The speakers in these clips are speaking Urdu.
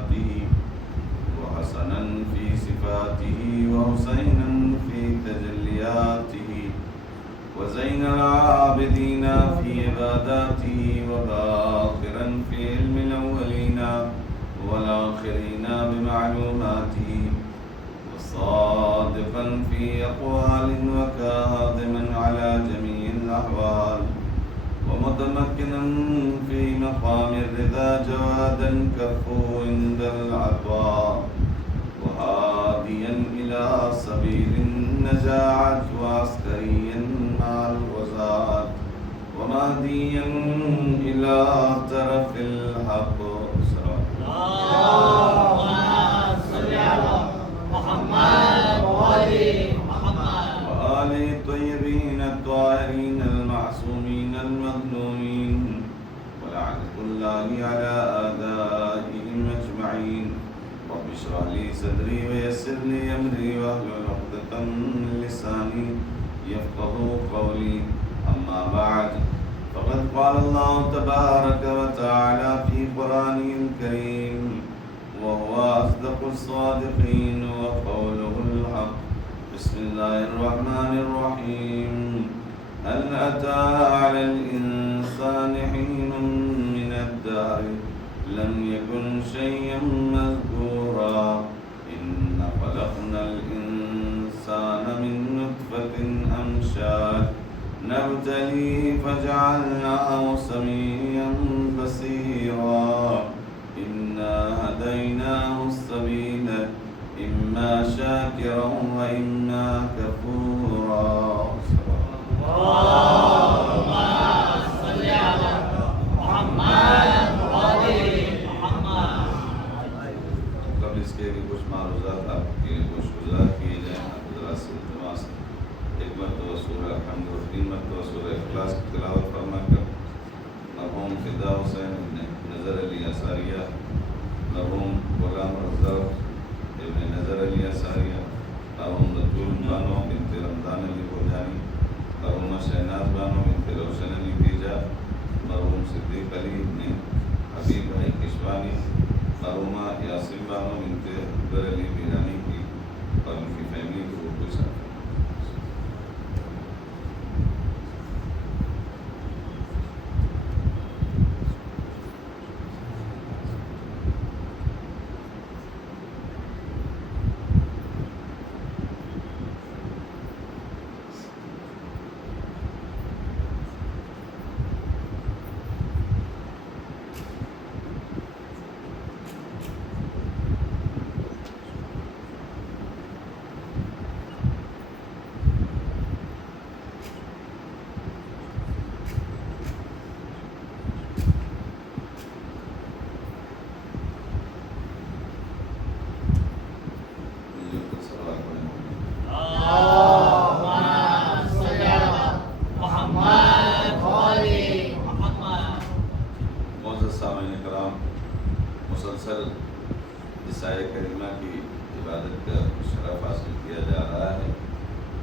آياته وحسنا في صفاته وحسينا في تجلياته وزين العابدين في عباداته وباقرا في علم الأولين والآخرين بمعلوماته وصادقا في أقوال وكاظما على جميع الأحوال ومتمكنا في مقام الرضا جوادا كفه عند العطاء وهاديا إلى سبيل النجاة وعسكريا مع الغزاة ومهديا إلى طرف الحق. اللهم صل على محمد وآل محمد وآل الطيبين الطاهرين المعصومين المظلومين ولعنة الله على أعدائهم أجمعين. رب اشرح لي صدري ويسر لي أمري واحلل عقدة من لساني يفقهوا قولي. أما بعد فقد قال الله تبارك وتعالى في قرآنه الكريم وهو أصدق الصادقين وقوله الحق. بسم الله الرحمن الرحيم. هل أتى على الإنسان حين من الدهر لم يكن شيئا مذكورا إنا خلقنا الإنسان من نطفة أمشاج نبتليه فجعلناه سميعا بصيرا إنا هديناه السبيل إما شاكرا وإما كفورا. اللهم صل على محمد وآل محمد. قبل اس کے بھی کچھ معروضات آپ کے کچھ گزار کیے جائیں. حضرات سے التماس ایک مرتبہ سورہ الحمد اور 3 مرتبہ سورہ اخلاص کی تلاوت فرما کر مرحوم فدا حسین نظر علی اثاریہ، مرحوم غلام رضا ابن نظر علی اثاریہ، مرحوم رجول بانو بنت رمضان علی بوجانی، مرحوم شہناز بانو بنت روشن علی تیجا، مرحوم صدیق علی ابن حبیب بھائی کشوانی، مرحومہ یاسم بانو بنت اکبر علی بیرانی کی اور ان کی فیملی کو کچھ مسلسل عیسائی کریمہ کی عبادت کا شرف حاصل کیا جا رہا ہے.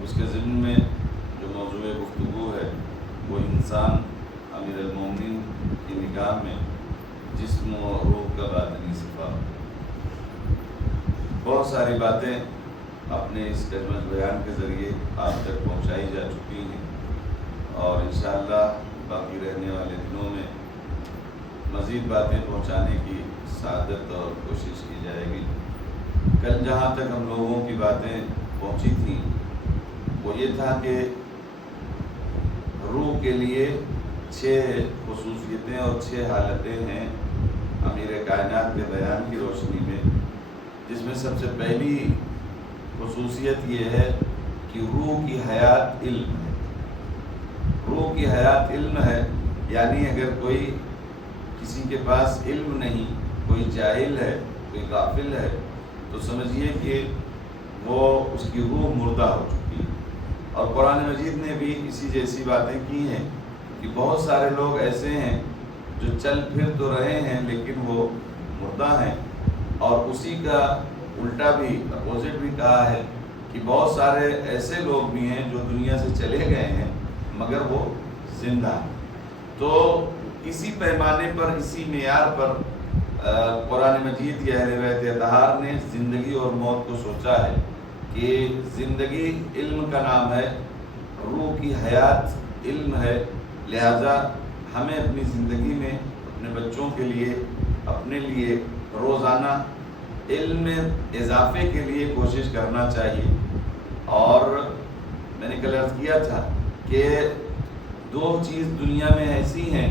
اس کے ضمن میں جو موضوع گفتگو ہے وہ انسان امیر المومنین کی نگاہ میں جسم و روح کا باطنی صفات. بہت ساری باتیں اپنے اس کلمہ بیان کے ذریعے آپ تک پہنچائی جا چکی ہیں اور انشاءاللہ باقی رہنے والے دنوں میں مزید باتیں پہنچانے کی سعادت اور کوشش کی جائے گی. کل جہاں تک ہم لوگوں کی باتیں پہنچی تھیں وہ یہ تھا کہ روح کے لیے 6 خصوصیتیں اور 6 حالتیں ہیں امیر کائنات کے بیان کی روشنی میں، جس میں سب سے پہلی خصوصیت یہ ہے کہ روح کی حیات علم ہے. روح کی حیات علم ہے، یعنی اگر کوئی کسی کے پاس علم نہیں، کوئی جاہل ہے، کوئی غافل ہے، تو سمجھیے کہ وہ اس کی روح مردہ ہو چکی ہے. اور قرآن مجید نے بھی اسی جیسی باتیں کی ہیں کہ بہت سارے لوگ ایسے ہیں جو چل پھر تو رہے ہیں لیکن وہ مردہ ہیں. اور اسی کا الٹا بھی اپوزٹ بھی کہا ہے کہ بہت سارے ایسے لوگ بھی ہیں جو دنیا سے چلے گئے ہیں مگر وہ زندہ ہیں. تو اسی پیمانے پر، اسی معیار پر قرآن مجید یا اہل بیت اطہار نے زندگی اور موت کو سوچا ہے کہ زندگی علم کا نام ہے، روح کی حیات علم ہے، لہذا ہمیں اپنی زندگی میں اپنے بچوں کے لیے، اپنے لیے روزانہ علم میں اضافے کے لیے کوشش کرنا چاہیے۔ اور میں نے کل عرض کیا تھا کہ دو چیز دنیا میں ایسی ہیں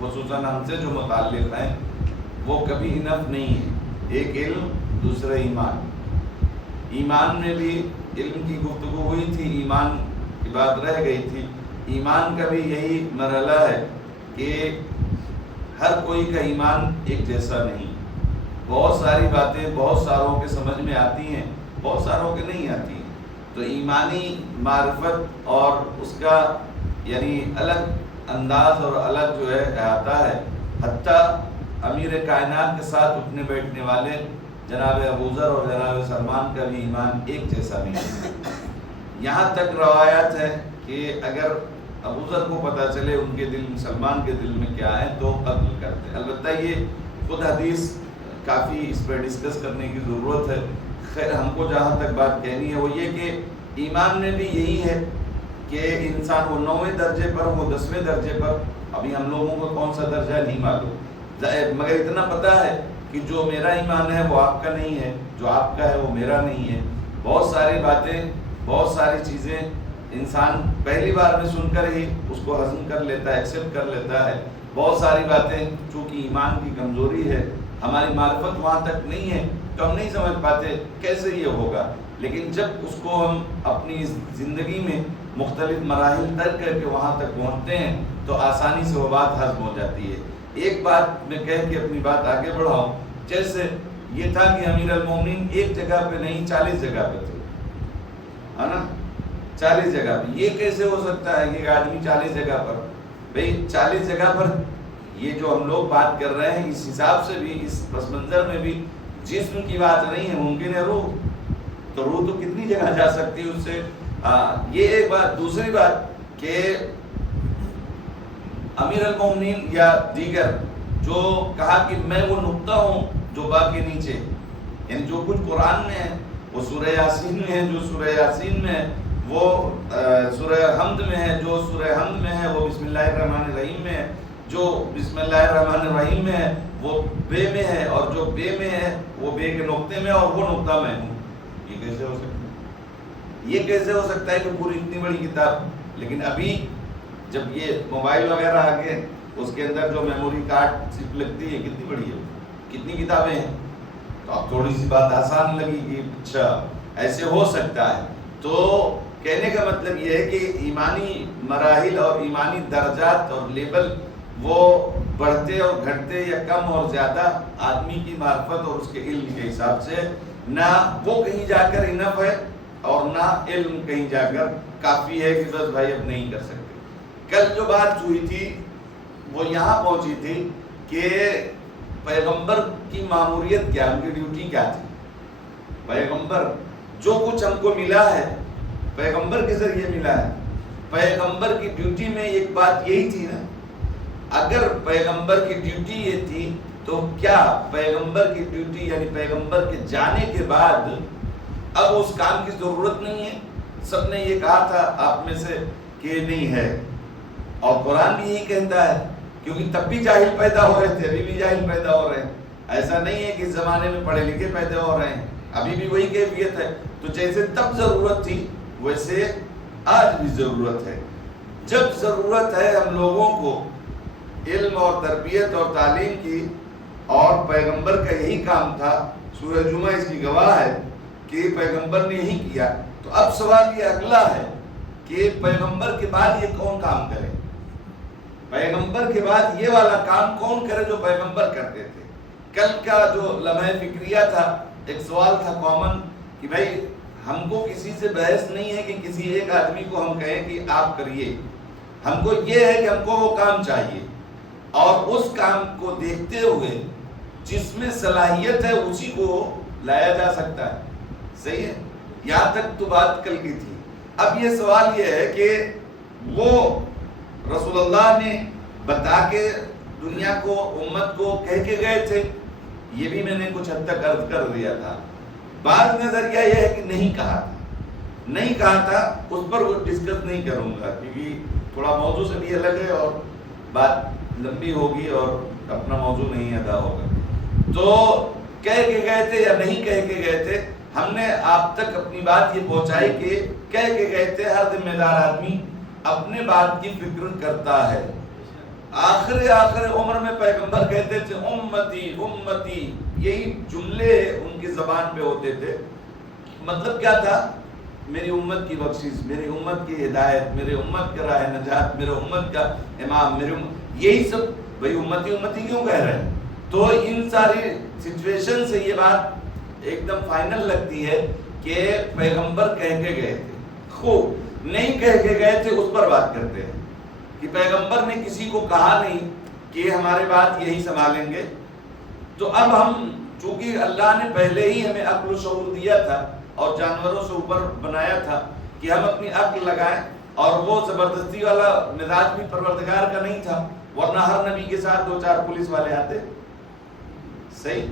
خصوصاً ہم سے جو متعلق ہیں، وہ کبھی انف نہیں ہے، ایک علم، دوسرا ایمان۔ ایمان میں بھی علم کی گفتگو ہوئی تھی، ایمان کی بات رہ گئی تھی۔ ایمان کا بھی یہی مرحلہ ہے کہ ہر کوئی کا ایمان ایک جیسا نہیں، بہت ساری باتیں بہت ساروں کے سمجھ میں آتی ہیں، بہت ساروں کے نہیں آتی ہیں۔ تو ایمانی معرفت اور اس کا یعنی الگ انداز اور الگ جو ہے احاطہ ہے۔ حتیٰ امیر کائنات کے ساتھ اٹھنے بیٹھنے والے جناب ابوذر اور جناب سلمان کا بھی ایمان ایک جیسا نہیں ہے۔ یہاں تک روایات ہے کہ اگر ابوذر کو پتہ چلے ان کے دل، سلمان کے دل میں کیا ہے تو قتل کرتے۔ البتہ یہ خود حدیث کافی اس پہ ڈسکس کرنے کی ضرورت ہے۔ خیر ہم کو جہاں تک بات کہنی ہے وہ یہ کہ ایمان میں بھی یہی ہے کہ انسان وہ 9ویں درجے پر، وہ 10ویں درجے پر، ابھی ہم لوگوں کو کون سا درجہ نہیں معلوم، مگر اتنا پتہ ہے کہ جو میرا ایمان ہے وہ آپ کا نہیں ہے، جو آپ کا ہے وہ میرا نہیں ہے۔ بہت ساری باتیں، بہت ساری چیزیں انسان پہلی بار میں سن کر ہی اس کو ہضم کر لیتا ہے، ایکسیپٹ کر لیتا ہے۔ بہت ساری باتیں چونکہ ایمان کی کمزوری ہے، ہماری معرفت وہاں تک نہیں ہے تو ہم نہیں سمجھ پاتے کیسے یہ ہوگا۔ لیکن جب اس کو ہم اپنی زندگی میں مختلف مراحل طے کر کے وہاں تک پہنچتے ہیں تو آسانی سے وہ بات ہضم ہو جاتی ہے۔ ایک بات میں کہہ کے اپنی بات آگے بڑھاؤں، جیسے یہ تھا کہ امیر المومنین ایک جگہ پہ نہیں 40 جگہ پہ تھے، ہے نا، 40 جگہ پہ۔ یہ کیسے ہو سکتا ہے کہ ایک آدمی 40 جگہ پر؟ بھئی 40 جگہ پر یہ جو ہم لوگ بات کر رہے ہیں اس حساب سے بھی، اس پس منظر میں بھی جسم کی بات نہیں ہے، ممکن ہے روح، تو روح تو کتنی جگہ جا سکتی ہے اس سے۔ یہ ایک بات۔ دوسری بات کہ امیر المومنین یا دیگر جو کہا کہ میں وہ نقطہ ہوں جو باقی نیچے، یعنی جو کچھ قرآن میں ہے وہ سورہ یاسین میں ہے، جو سورہ یاسین میں ہے وہ سورہ حمد میں ہے، جو سورہ حمد میں ہے وہ بسم اللہ الرحمن الرحیم میں ہے، جو بسم اللہ الرحمن الرحیم میں ہے وہ بے میں ہے، اور جو بے میں ہے وہ بے کے نقطے میں، اور وہ نقطہ میں ہوں۔ یہ کیسے ہو سکتا ہے؟ یہ کیسے ہو سکتا ہے کہ پوری اتنی بڑی کتاب؟ لیکن ابھی جب یہ موبائل وغیرہ آگے اس کے اندر جو میموری کارڈ چپ لگتی ہے کتنی بڑی ہے، کتنی کتابیں ہیں، تو اب تھوڑی سی بات آسان لگی کہ اچھا ایسے ہو سکتا ہے۔ تو کہنے کا مطلب یہ ہے کہ ایمانی مراحل اور ایمانی درجات اور لیبل وہ بڑھتے اور گھٹتے یا کم اور زیادہ آدمی کی معرفت اور اس کے علم کے حساب سے، نہ وہ کہیں جا کر انف ہے اور نہ علم کہیں جا کر کافی ہے کہ بس بھائی اب نہیں کر سکتے۔ کل جو بات ہوئی تھی وہ یہاں پہنچی تھی کہ پیغمبر کی ماموریت کیا، ان کی ڈیوٹی کیا تھی۔ پیغمبر جو کچھ ہم کو ملا ہے پیغمبر کے ذریعے ملا ہے، پیغمبر کی ڈیوٹی میں ایک بات یہی تھی نا۔ اگر پیغمبر کی ڈیوٹی یہ تھی تو کیا پیغمبر کی ڈیوٹی یعنی پیغمبر کے جانے کے بعد اب اس کام کی ضرورت نہیں ہے؟ سب نے یہ کہا تھا آپ میں سے کہ نہیں ہے، اور قرآن بھی یہی کہتا ہے، کیونکہ تب بھی جاہل پیدا ہو رہے تھے، ابھی بھی جاہل پیدا ہو رہے ہیں۔ ایسا نہیں ہے کہ اس زمانے میں پڑھے لکھے پیدا ہو رہے ہیں، ابھی بھی وہی کیفیت ہے۔ تو جیسے تب ضرورت تھی ویسے آج بھی ضرورت ہے۔ جب ضرورت ہے ہم لوگوں کو علم اور تربیت اور تعلیم کی، اور پیغمبر کا یہی کام تھا، سورہ جمعہ اس کی گواہ ہے کہ پیغمبر نے یہی کیا، تو اب سوال یہ اگلا ہے کہ پیغمبر کے بعد یہ کون کام کرے؟ پیغمبر کے بعد یہ والا کام کون کرے جو پیغمبر کرتے تھے؟ کل کا جو لمحہ فکریہ تھا، ایک سوال تھا کامن کہ بھائی ہم کو کسی سے بحث نہیں ہے کہ کسی ایک آدمی کو ہم کہیں کہ آپ کریے، ہم کو یہ ہے کہ ہم کو وہ کام چاہیے، اور اس کام کو دیکھتے ہوئے جس میں صلاحیت ہے اسی کو لایا جا سکتا ہے۔ صحیح ہے؟ یہاں تک تو بات کل کی تھی۔ اب یہ سوال یہ ہے کہ وہ رسول اللہ نے بتا کے دنیا کو، امت کو کہہ کے گئے تھے یہ بھی میں نے کچھ حد تک عرض کر دیا تھا. بعض نظریہ یہ ہے کہ نہیں کہا تھا, اس پر وہ ڈسکس نہیں کروں گا کیونکہ تھوڑا موضوع سے بھی الگ ہے اور بات لمبی ہوگی اور اپنا موضوع نہیں ادا ہوگا. تو کہہ کے گئے تھے یا نہیں کہہ کے گئے تھے, ہم نے آپ تک اپنی بات یہ پہنچائی کہ کہہ کے گئے تھے. ہر ذمہ دار آدمی اپنے بات کی فکر کرتا ہے. آخر عمر میں پیغمبر کہتے تھے امتی امتی, یہی جملے ان کی زبان پہ ہوتے تھے. مطلب کیا تھا؟ میری امت کی بخشش, میری امت کی ہدایت, میرے امت کا راہ نجات, میرے امت کا امام, یہی سب. بھائی امتی امتی کیوں کہہ رہے ہیں؟ تو ان ساری سچویشن سے یہ بات ایک دم فائنل لگتی ہے کہ پیغمبر کہہ کے گئے تھے. خوب نہیں کہہ کے گئے تھے اس پر بات کرتے ہیں کہ پیغمبر نے کسی کو کہا نہیں کہ ہمارے بات یہی سنبھالیں گے. تو اب ہم چونکہ اللہ نے پہلے ہی ہمیں عقل و شعور دیا تھا اور جانوروں سے اوپر بنایا تھا کہ ہم اپنی عقل لگائیں, اور وہ زبردستی والا مزاج بھی پروردگار کا نہیں تھا, ورنہ ہر نبی کے ساتھ 2-4 پولیس والے آتے. صحیح,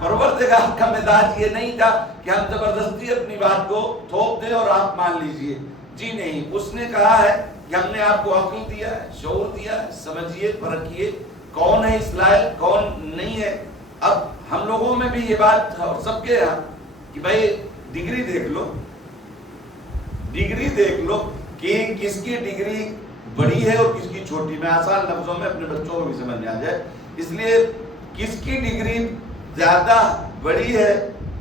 پروردگار کا مزاج یہ نہیں تھا کہ ہم زبردستی اپنی بات کو تھوپ دیں اور آپ مان لیجئے. جی نہیں, اس نے کہا ہے کہ ہم نے آپ کو عقل دیا ہے, شعور دیا ہے, سمجھیے, پرکھیے کون ہے اس لائق کون نہیں ہے. اب ہم لوگوں میں بھی یہ بات اور سب کے یہاں کہ بھائی ڈگری دیکھ لو کہ کس کی ڈگری بڑی ہے اور کس کی چھوٹی. میں آسان لفظوں میں اپنے بچوں کو بھی سمجھ میں آ جائے, اس لیے کس کی ڈگری زیادہ بڑی ہے,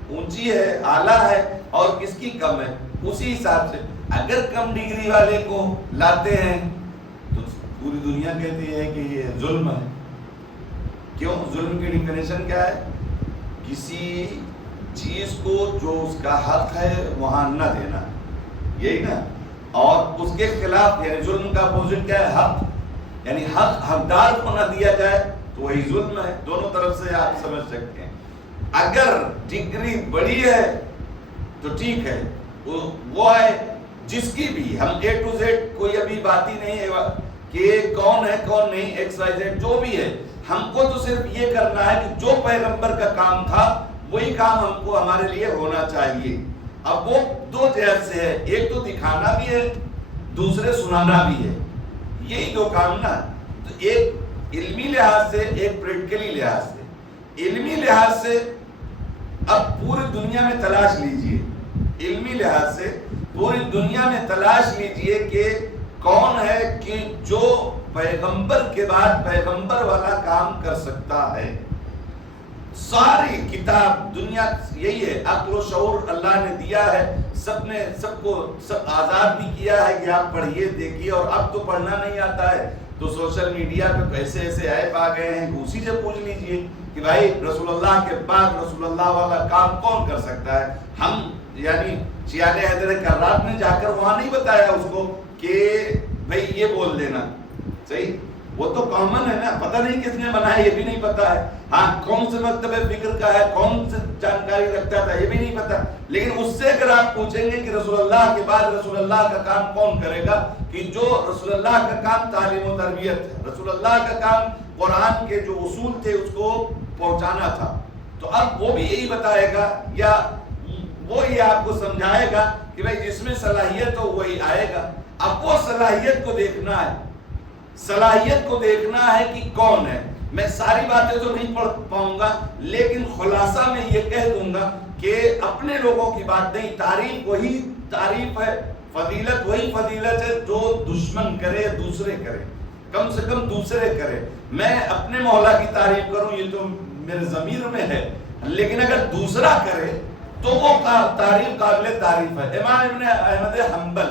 اونچی ہے, اعلیٰ ہے, اور کس کی کم ہے, اسی حساب سے اگر کم ڈگری والے کو لاتے ہیں تو پوری دنیا کہتی ہے کہ یہ ظلم ہے. کیوں؟ ظلم کی ڈیفینیشن کیا ہے؟ کسی چیز کو جو اس کا حق ہے وہاں نہ دینا, یہی نا. اور اس کے خلاف یعنی ظلم کا اپوزٹ کیا ہے؟ حق. یعنی حق حقدار کو نہ دیا جائے تو وہی ظلم ہے. دونوں طرف سے آپ سمجھ سکتے ہیں. اگر ڈگری بڑی ہے تو ٹھیک ہے, وہ ہے جس کی بھی ہم A to Z کوئی ابھی بات ہی نہیں ہے کہ کون ہے کون نہیں, XYZ جو بھی ہے, ہم کو تو صرف یہ کرنا ہے کہ جو پیغمبر کا کام تھا وہی کام ہم کو ہمارے لیے ہونا چاہیے. اب وہ دو جہت سے ہے, ایک تو دکھانا بھی ہے, دوسرے سنانا بھی ہے. یہی دو کام نا. تو ایک علمی لحاظ سے, ایک پریکٹیکلی لحاظ سے. علمی لحاظ سے اب پوری دنیا میں تلاش لیجئے, علمی لحاظ سے پوری دنیا میں تلاش لیجئے کہ کون ہے کہ جو پیغمبر کے بعد پیغمبر والا کام کر سکتا ہے. ساری کتاب دنیا یہی ہے, عقل و شعور اللہ نے دیا ہے, سب کو آزاد بھی کیا ہے کہ آپ پڑھیے دیکھیے. اور اب تو پڑھنا نہیں آتا ہے تو سوشل میڈیا پہ ایسے ایپ آ گئے ہیں, اسی سے پوچھ لیجئے کہ بھائی رسول اللہ کے بعد رسول اللہ والا کام کون کر سکتا ہے. ہم یعنی چیالِ حیدر کرات نے جا کر وہاں نہیں بتایا اس کو کہ بھائی یہ بول دینا. صحیح, وہ تو کامن ہے نا, پتہ نہیں کس نے بنایا یہ بھی نہیں پتا ہے. ہاں کون سے مکتب فکر کا ہے, کون سے جانکاری رکھتا تھا یہ بھی نہیں پتا. لیکن اس سے اگر آپ پوچھیں گے کہ رسول اللہ کے بعد رسول اللہ کا کام کون کرے گا, کہ جو رسول اللہ کا کام تعلیم و تربیت ہے, رسول اللہ کا کام قرآن کے جو اصول تھے اس کو پہنچانا تھا, تو اب وہ بھی یہی بتائے گا یا وہ یہ آپ کو سمجھائے گا کہ بھائی جس میں صلاحیت ہو وہی آئے گا. اب وہ صلاحیت کو دیکھنا ہے, صلاحیت کو دیکھنا ہے کہ کون ہے. میں ساری باتیں تو نہیں پڑھ پاؤں گا, لیکن خلاصہ میں یہ کہہ دوں گا کہ اپنے لوگوں کی بات نہیں, تعریف وہی تعریف ہے, فضیلت وہی فضیلت ہے جو دشمن کرے دوسرے کرے, کم سے کم دوسرے کرے. میں اپنے مولا کی تعریف کروں یہ تو میرے ضمیر میں ہے, لیکن اگر دوسرا کرے تو وہ تعریف قابل تعریف ہے. امام ابن احمد حنبل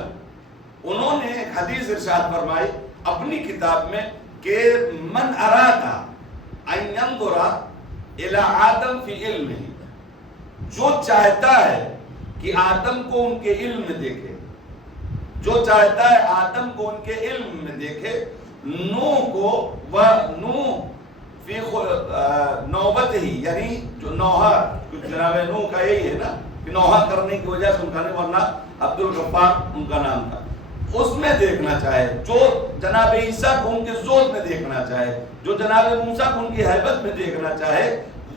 انہوں نے ایک حدیث ارشاد فرمائی اپنی کتاب میں کہ من ارادہ ان ينظر الى آدم فی علمہ, جو چاہتا ہے کہ آدم کو ان کے علم میں دیکھے, جو چاہتا ہے آدم کو ان کے علم میں دیکھے, نوح کو و نوح فی نوبت ہی, یعنی جو نوحہ جناب نوح کا یہی ہے نا کہ نوحہ کرنے کی وجہ سے ان کا نہیں, ورنہ عبد الغفار ان کا نام تھا, اس میں دیکھنا چاہے, جو جناب عیسیٰ کو ان کے ذوق میں دیکھنا چاہے, جو جناب موسیٰ کو ان کی ہیبت میں دیکھنا چاہے,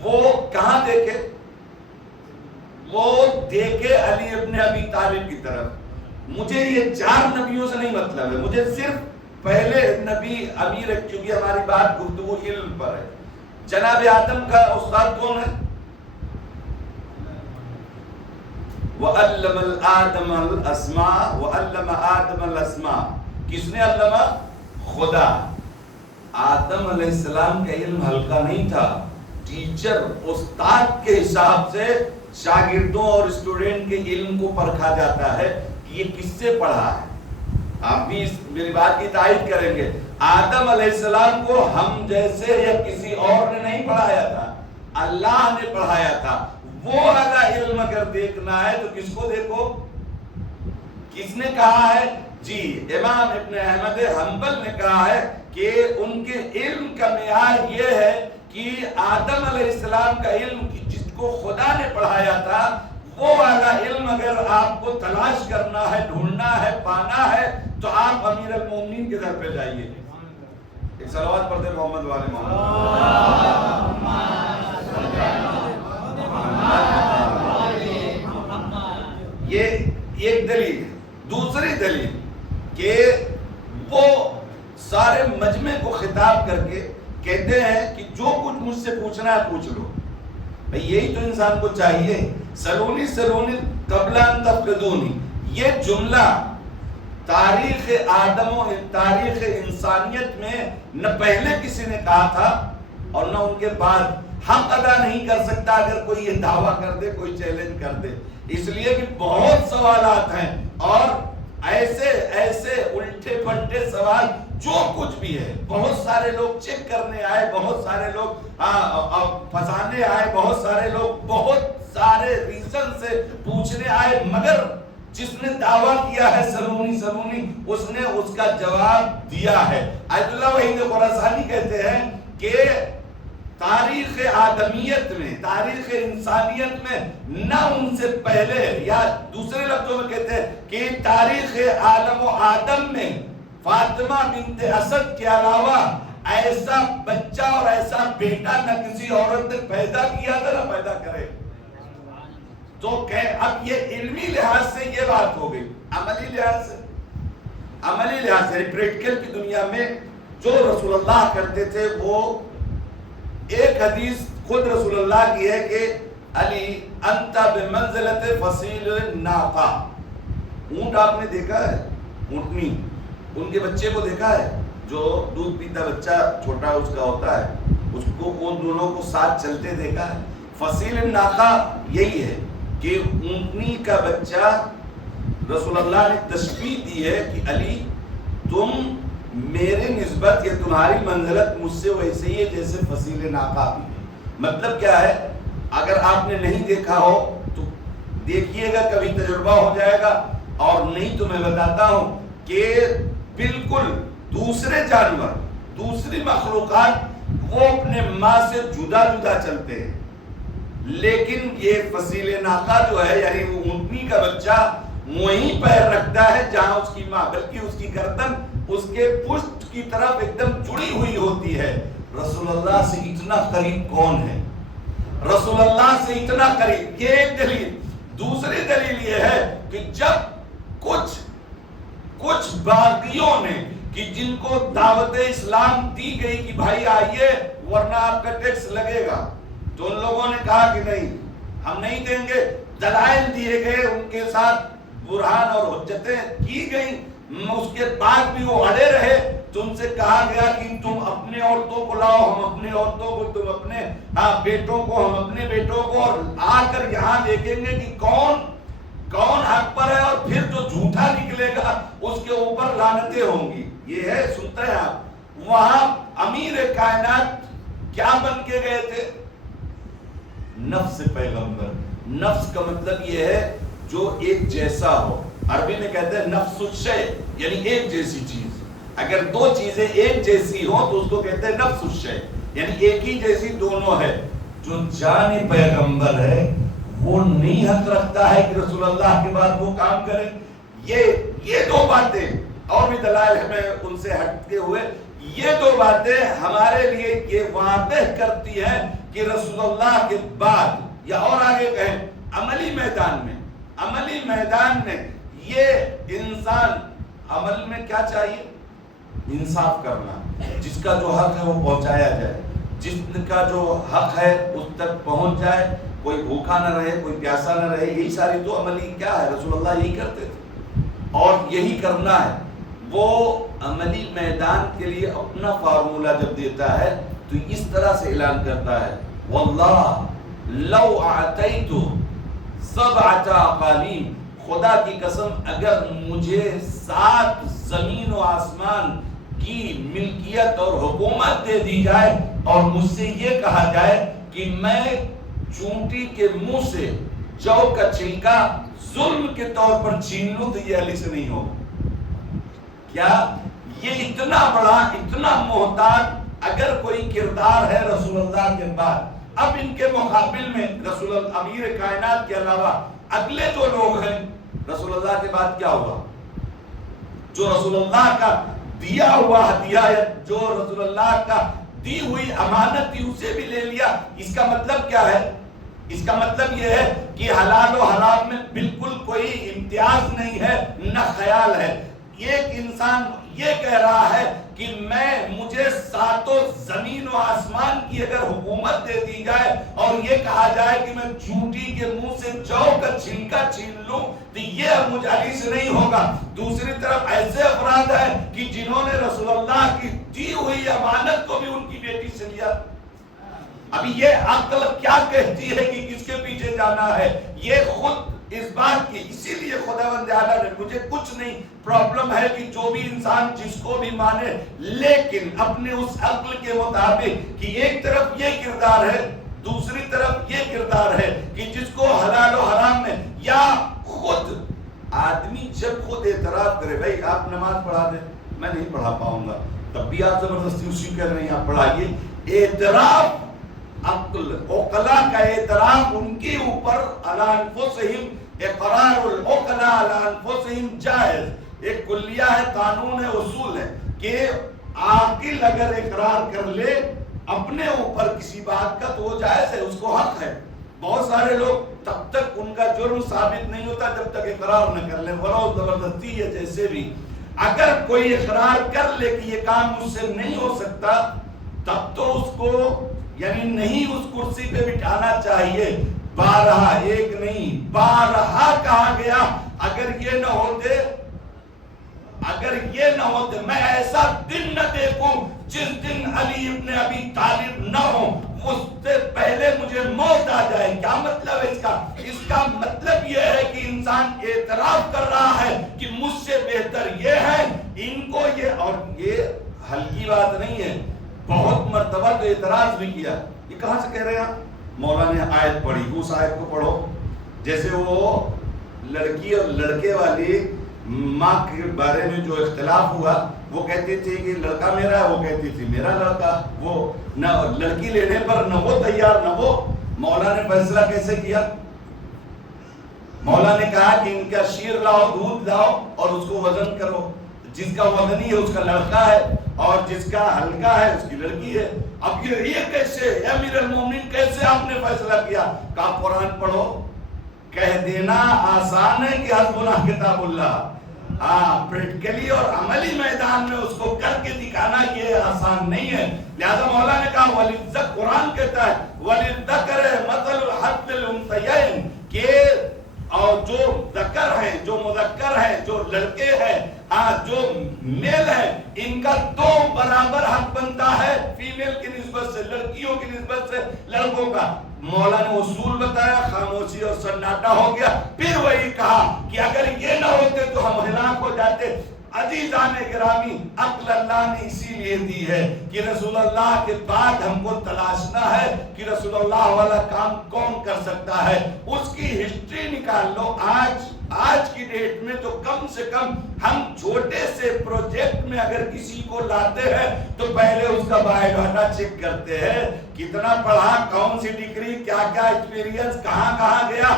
وہ کہاں دیکھے؟ وہ دیکھے علی ابن ابی طالب کی طرف۔ مجھے یہ 4 نبیوں سے نہیں مطلب ہے، مجھے صرف پہلے نبی امیر، کیونکہ ہماری بات گفتگو علم پر ہے۔ جناب آدم کا استاد کون ہے؟ وَعَلَّمَ آدَمَ الْأَسْمَاءَ وَعَلَّمَ آدَمَ الْأَسْمَاءَ، کس نے علمہ؟ خدا۔ آدم علیہ السلام کا علم ہلکا نہیں تھا، ٹیچر استاد کے حساب سے شاگردوں اور اسٹوڈنٹ کے علم کو پرکھا جاتا ہے کہ یہ کس سے پڑھا ہے۔ آپ بھی میری بات کی تائید کریں گے، آدم علیہ السلام کو ہم جیسے یا کسی اور نے نہیں پڑھایا تھا، اللہ نے پڑھایا تھا۔ وہ والا علم اگر دیکھنا ہے تو کس کو دیکھو؟ کس نے کہا ہے؟ جی امام ابن احمد حنبل نے کہا ہے کہ ان کے علم کا معیار یہ ہے کہ آدم علیہ السلام کا علم جس کو خدا نے پڑھایا تھا، وہ والا علم اگر آپ کو تلاش کرنا ہے، ڈھونڈنا ہے، پانا ہے تو آپ امیر المومنین کے در پہ جائیے۔ ایک صلوات پڑھتے محمد والے یہ ایک دلیل ہے۔ دوسری دلیل کہ وہ سارے مجمع کو خطاب کر کے کہتے ہیں کہ جو کچھ مجھ سے پوچھنا ہے پوچھ لو۔ بھئی یہی تو انسان کو چاہیے، سلونی سلونی قبل ان تفقدونی، یہ جملہ تاریخ آدم و تاریخ انسانیت میں نہ پہلے کسی نے کہا تھا اور نہ ان کے بعد۔ حق ادا نہیں کر سکتا اگر کوئی یہ دعویٰ کر دے، کوئی چیلنج کر دے، اس لیے کہ بہت سوالات ہیں اور ایسے ایسے الٹے پلٹے سوال جو کچھ بھی ہے، بہت سارے لوگ چیک کرنے آئے، بہت سارے لوگ پھنسانے آئے، بہت سارے لوگ بہت سارے ریزن سے پوچھنے آئے، مگر جس نے دعویٰ کیا ہے سلونی سلونی، اس نے اس کا جواب دیا ہے۔ آیت اللہ وحید خراسانی کہتے ہیں کہ تاریخ آدمیت میں، تاریخ انسانیت میں نہ ان سے پہلے، یا دوسرے لفظوں میں کہتے ہیں کہ تاریخ عالم و آدم میں فاطمہ بنت اسد کے علاوہ ایسا بچہ اور ایسا بیٹا نہ کسی عورت نے پیدا کیا تھا نہ پیدا کرے۔ تو اب یہ علمی لحاظ سے یہ بات ہو گئی، عملی لحاظ سے، عملی لحاظ سے پریکٹیکل کی دنیا میں جو رسول اللہ کرتے تھے، وہ ایک حدیث خود رسول اللہ کی ہے کہ علی انت بمنزلت فصیل الناقہ، اونٹ آپ نے دیکھا ہے؟ اونٹنی، ان کے بچے کو دیکھا ہے جو دودھ پیتا بچہ چھوٹا اس کا ہوتا ہے، اس کو ان دونوں کو ساتھ چلتے دیکھا ہے؟ فصیل الناقہ یہی ہے کہ اونٹنی کا بچہ۔ رسول اللہ نے تشبیہ دی ہے کہ علی تم میرے نسبت یا تمہاری منزلت مجھ سے ویسے ہی ہے جیسے فصیل ناقہ بھی ہے۔ مطلب کیا ہے؟ اگر آپ نے نہیں دیکھا ہو تو دیکھیے گا، کبھی تجربہ ہو جائے گا، اور نہیں تو میں بتاتا ہوں کہ بالکل دوسرے جانور، دوسری مخلوقات وہ اپنے ماں سے جدا جدا چلتے ہیں، لیکن یہ فصیل ناقہ جو ہے، یعنی وہ اونٹنی کا بچہ وہیں پیر رکھتا ہے جہاں اس کی ماں، بلکہ اس کی گردن اس کے پشت کی طرف ایک دم جڑی ہوئی ہوتی ہے۔ رسول اللہ سے اتنا قریب کون ہے؟ رسول اللہ سے اتنا قریب، یہ ایک دلیل۔ دوسری دلیل یہ ہے کہ جب کچھ باغیوں نے کہ جن کو دعوت اسلام دی گئی کہ بھائی آئیے ورنہ آپ کا ٹیکس لگے گا، تو ان لوگوں نے کہا کہ نہیں، ہم نہیں دیں گے۔ دلائل دیے گئے، ان کے ساتھ برہان اور حجتیں کی گئیں، اس کے بعد بھی وہ اڑے رہے۔ تو ان سے کہا گیا کہ تم اپنے عورتوں کو لاؤ، ہم اپنے عورتوں کو، تم اپنے بیٹوں کو، ہم اپنے بیٹوں کو، اور آ کر یہاں دیکھیں گے کہ کون حق پر ہے، اور پھر جو جھوٹا نکلے گا اس کے اوپر لعنتیں ہوں گی۔ یہ ہے، سنتے ہیں آپ، وہاں امیر کائنات کیا بن کے گئے تھے؟ نفس پیغمبر۔ نفس کا مطلب یہ ہے جو ایک جیسا ہو، عربی میں کہتے ہیں نفس الشیء، یعنی ایک جیسی چیز۔ اگر دو چیزیں ایک جیسی ہوں تو اس کو کہتے ہیں نفس الشیء، یعنی ایک ہی جیسی دونوں ہے۔ جو جان پیغمبر ہے وہ نہیں حق رکھتا ہے کہ رسول اللہ کے بعد وہ کام کرے۔ یہ دو باتیں، اور بھی دلائل ہمیں ان سے ہٹتے ہوئے، یہ دو باتیں ہمارے لیے یہ واضح کرتی ہیں کہ رسول اللہ کے بعد یا اور آگے کہیں عملی میدان میں یہ انسان عمل میں کیا چاہیے؟ انصاف کرنا، جس کا جو حق ہے وہ پہنچایا جائے، جس کا جو حق ہے اس تک پہنچ جائے، کوئی بھوکا نہ رہے، کوئی پیاسا نہ رہے. یہی ساری تو عملی کیا ہے، رسول اللہ یہی کرتے تھے اور یہی کرنا ہے. وہ عملی میدان کے لیے اپنا فارمولہ جب دیتا ہے تو اس طرح سے اعلان کرتا ہے واللہ لو اعطیت سبعۃ اقالیم، خدا کی قسم اگر مجھے 7 زمین و آسمان کی ملکیت اور حکومت دے دی جائے اور مجھ سے یہ کہا جائے کہ میں چونٹی کے منہ سے جو کا چھلکا ظلم کے طور پر چھین لوں تو یہ علی سے نہیں ہوگا. کیا یہ اتنا بڑا، اتنا محتاط اگر کوئی کردار ہے رسول اللہ کے بعد؟ اب ان کے مقابل میں رسول اللہ امیر کائنات کے علاوہ اگلے جو لوگ ہیں رسول اللہ کے بعد کیا ہوا؟ جو رسول اللہ کا دیا ہوا ہدیہ ہے، جو رسول اللہ کا دی ہوئی امانت تھی اسے بھی لے لیا. اس کا مطلب کیا ہے؟ اس کا مطلب یہ ہے کہ حلال و حرام میں بالکل کوئی امتیاز نہیں ہے، نہ خیال ہے. ایک انسان یہ کہہ رہا ہے کہ مجھے 7 زمین و آسمان کی اگر حکومت دے دی جائے اور یہ کہا جائے کہ میں چونٹی کے منہ سے جو کا چھلکا چھین لوں تو یہ مجھ علی سے نہیں ہوگا. دوسری طرف ایسے افراد ہیں کہ جنہوں نے رسول اللہ کی دی ہوئی امانت کو بھی ان کی بیٹی سے لیا. ابھی یہ عقل کیا کہتی ہے کہ کس کے پیچھے جانا ہے؟ یہ خود اس بات کی، اسی لیے خداوند اعلیٰ نے مجھے کچھ نہیں پرابلم ہے کہ جو بھی انسان جس کو بھی مانے، لیکن اپنے اس عقل کے مطابق کہ ایک طرف یہ کردار ہے، دوسری طرف یہ کردار ہے کہ جس کو حلال و حرام میں، یا خود آدمی جب خود اعتراف کرے بھائی آپ نماز پڑھا دیں، میں نہیں پڑھا پاؤں گا، تب بھی آپ زبردستی اسی کہہ رہے ہیں آپ پڑھائیے. اعتراف عقل عقلاء کا اعتراف ان کے اوپر علی انفسہم، اقرار العقلاء علی انفسہم جائز. ایک کلیہ ہے، قانون ہے، اصول ہے کہ عاقل اگر اقرار کر لے اپنے اوپر کسی بات کا تو وہ جائز ہے، اس کو حق ہے. بہت سارے لوگ تب تک ان کا جرم ثابت نہیں ہوتا جب تک اقرار نہ کر لیں، ولو زبردستی ہے جیسے بھی. اگر کوئی اقرار کر لے کہ یہ کام مجھ سے نہیں ہو سکتا تب تو اس کو یعنی نہیں اس کرسی پہ بٹھانا چاہیے. بارہا، ایک نہیں بارہا کہا گیا اگر یہ نہ ہوتے میں ایسا دن نہ دیکھوں جس دن علی ابن ابی طالب نہ ہو، اس سے پہلے مجھے موت آ جائے. کیا مطلب ہے اس کا؟ اس کا مطلب یہ ہے کہ انسان اعتراف کر رہا ہے کہ مجھ سے بہتر یہ ہے، ان کو یہ، اور یہ ہلکی بات نہیں ہے، بہت مرتبہ تو اعتراض بھی کیا. یہ کہاں سے کہہ رہے ہیں؟ مولا نے آیت پڑھی، اس آیت کو پڑھو. جیسے وہ لڑکی اور لڑکے والی ماں کے بارے میں جو اختلاف ہوا، وہ کہتی تھی کہ لڑکا میرا ہے، وہ کہتی تھی میرا لڑکا. وہ نہ لڑکی لینے پر نہ وہ تیار نہ وہ. مولا نے فیصلہ کیسے کیا؟ مولا نے کہا کہ ان کا شیر لاؤ، دودھ لاؤ اور اس کو وزن کرو. جس کا وزنی ہے اس کا لڑکا ہے اور جس کا ہلکا ہے اس کی لڑکی ہے. اب یہ کیسے امیر المومنین کیسے آپ نے فیصلہ کیا؟ کہا قرآن پڑھو. کہہ دینا آسان ہے کہ حسبنا کتاب اللہ، پریکٹیکلی اور عملی میدان میں اس کو کر کے دکھانا یہ آسان نہیں ہے. لہذا مولا نے کہا وَلِلذَّكَرِ، قرآن کہتا ہے وَلِلذَّكَرِ مَثَلُ الْحَظِّ الْأُنثَيَيْنِ، کہ اور جو ذکر ہیں، جو مذکر ہیں، جو لڑکے ہیں، جو میل ہیں، ان کا 2 برابر حق بنتا ہے فیمیل کی نسبت سے، لڑکیوں کی نسبت سے لڑکوں کا. مولا نے اصول بتایا، خاموشی اور سناٹا ہو گیا. پھر وہی کہا کہ اگر یہ نہ ہوتے تو ہم ہلاک ہو جاتے. عزیزان گرامی، عقل اللہ نے اسی لیے دی ہے کہ رسول اللہ کے بعد ہم کو تلاشنا ہے کہ رسول اللہ والا کام کون کر سکتا ہے. اس کی ہسٹری نکال لو. آج کی ڈیٹ میں تو کم سے کم ہم چھوٹے سے پروجیکٹ میں اگر کسی کو لاتے ہیں تو پہلے اس کا بایو ڈاٹا چیک کرتے ہیں، کتنا پڑھا، کون سی ڈگری، کیا کیا ایکسپیرینس، کہاں کہاں گیا.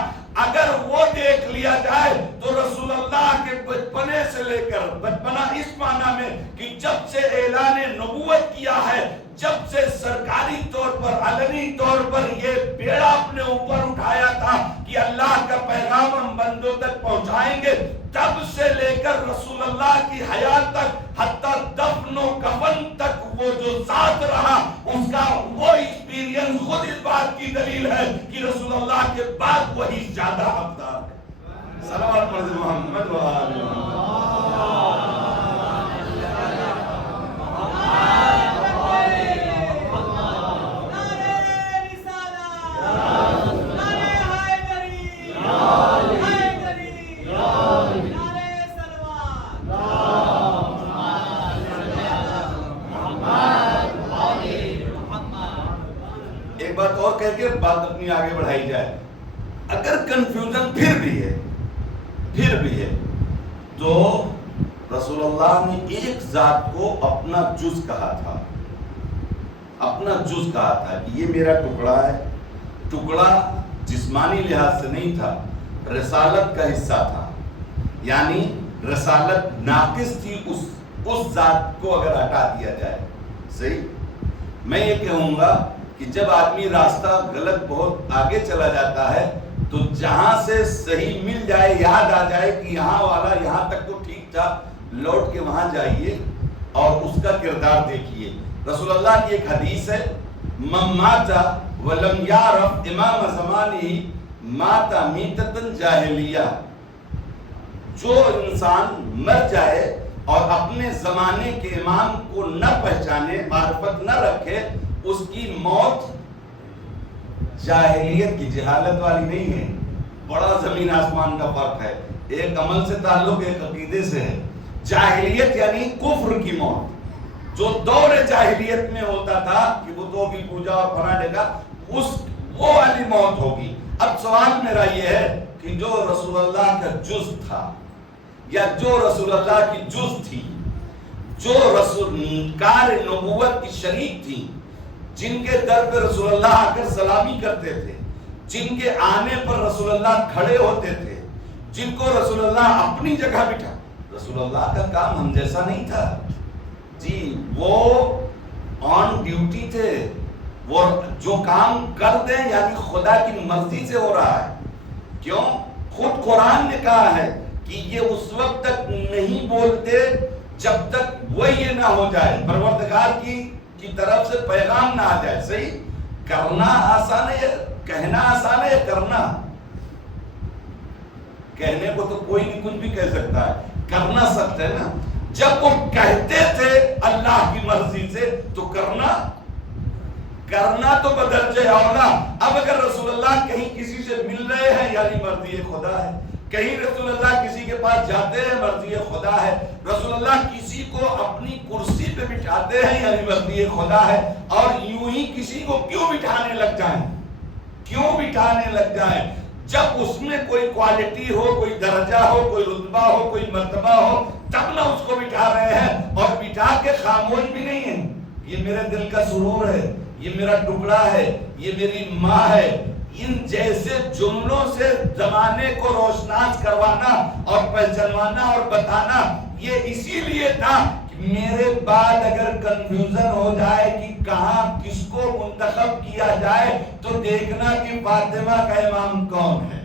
اگر وہ دیکھ لیا جائے تو رسول اللہ کے بچپنے سے لے کر، بچپنا اس معنی میں کہ جب سے اعلان نبوت کیا ہے، جب سے سرکاری طور پر، علنی طور پر یہ بیڑا اپنے اوپر اٹھایا تھا کہ اللہ کا پیغام ہم بندوں تک پہنچائیں گے، تب سے لے کر رسول اللہ کی حیات تک، حتیٰ دفن و کفن تک وہ جو ذات رہا، اس کا وہ ایکسپیرینس خود اس بات کی دلیل ہے کہ رسول اللہ کے بعد وہی زیادہ حقدار ہے۔ صلوات پڑھ محمد و آل محمد۔ ایک بات اور کہہ کے بات اپنی آگے بڑھائی جائے، اگر کنفیوژن پھر بھی ہے تو رسول اللہ نے ایک ذات کو اپنا جز کہا تھا کہ یہ میرا ٹکڑا ہے۔ ٹکڑا جسمانی لحاظ سے نہیں تھا، رسالت کا حصہ تھا، یعنی رسالت ناقص تھی اس ذات کو اگر ہٹا دیا جائے۔ صحیح، میں یہ کہوں گا کہ جب آدمی راستہ غلط بہت آگے چلا جاتا ہے تو جہاں سے صحیح مل جائے، یاد آ جائے کہ یہاں والا یہاں تک تو ٹھیک تھا، لوٹ کے وہاں جائیے اور اس کا کردار دیکھیے۔ رسول اللہ کی ایک حدیث ہے، من مات ولم یعرف امام زمانہ مات میتۃ جاہلیہ، جو انسان مر جائے اور اپنے زمانے کے امام کو نہ پہچانے، معرفت نہ رکھے، اس کی موت جاہلیت کی، جہالت والی نہیں ہے۔ بڑا زمین آسمان کا فرق ہے، ایک عمل سے تعلق ایک عقیدے سے ہے۔ جاہلیت یعنی کفر کی موت، جو دور جاہلیت میں ہوتا تھا کہ بتوں کی پوجا اور فلاں جگہ، وہ والی موت ہوگی۔ اب سوال میرا یہ ہے کہ جو رسول اللہ کا جز تھا یا جو رسول اللہ کی جز تھی، جو رسول کار نبوت کی شریک تھی، جن کے در پہ رسول اللہ آ کر سلامی کرتے تھے، جن کے آنے پر رسول اللہ کھڑے ہوتے تھے، جن کو رسول اللہ اپنی جگہ بٹھا، رسول اللہ کا کام ہم جیسا نہیں تھا جی، وہ آن ڈیوٹی تھے، وہ جو کام کر دیں یعنی خدا کی مرضی سے ہو رہا ہے۔ کیوں؟ خود قرآن نے کہا ہے کہ یہ اس وقت تک نہیں بولتے جب تک وہ یہ نہ ہو جائے، پروردگار کی طرف سے پیغام نہ آ جائے۔ صحیح، کرنا آسان ہے، کہنا آسان ہے، کرنا، کہنے کو تو کوئی نہیں کچھ بھی کہہ سکتا ہے، کرنا سخت ہے نا۔ جب وہ کہتے تھے اللہ کی مرضی سے تو کرنا تو بدرجہ اولا۔ اب اگر رسول اللہ کہیں کسی سے مل رہے ہیں یعنی مرضی خدا ہے، کہیں رسول اللہ کسی کے پاس جاتے ہیں مرضی خدا ہے، رسول اللہ کسی کو اپنی کرسی پہ بٹھاتے ہیں یعنی مرضی خدا ہے۔ اور یوں ہی کسی کو کیوں بٹھانے لگ جائیں؟ جب اس میں کوئی کوالٹی ہو، کوئی درجہ ہو، کوئی رتبہ ہو، کوئی مرتبہ ہو، تب نہ اس کو بٹھا رہے ہیں، اور بٹھا کے خاموش بھی نہیں ہیں۔ یہ میرے دل کا سرور ہے، یہ میرا ٹکڑا ہے، یہ میری ماں ہے۔ ان جیسے جملوں سے زمانے کو روشناس کروانا اور پہچانوانا اور بتانا یہ اسی لیے تھا کہ میرے بعد اگر کنفیوژن ہو جائے کہ کہاں کس کو منتخب کیا جائے تو دیکھنا کہ فاطمہ کا امام کون ہے۔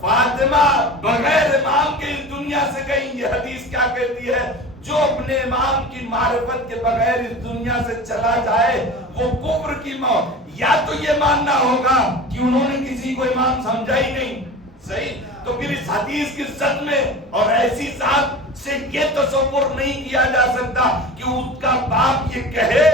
فاطمہ بغیر امام کے اس دنیا سے گئی۔ یہ حدیث کیا کہتی ہے؟ جو اپنے امام کی معرفت کے بغیر اس دنیا سے چلا جائے وہ کفر کی موت۔ یا تو یہ ماننا ہوگا کہ انہوں نے کسی کو امام سمجھا ہی نہیں، صحیح، تو پھر اس حدیث کی صد میں اور ایسی ذات سے یہ تصور نہیں کیا جا سکتا کہ اس کا باپ یہ کہے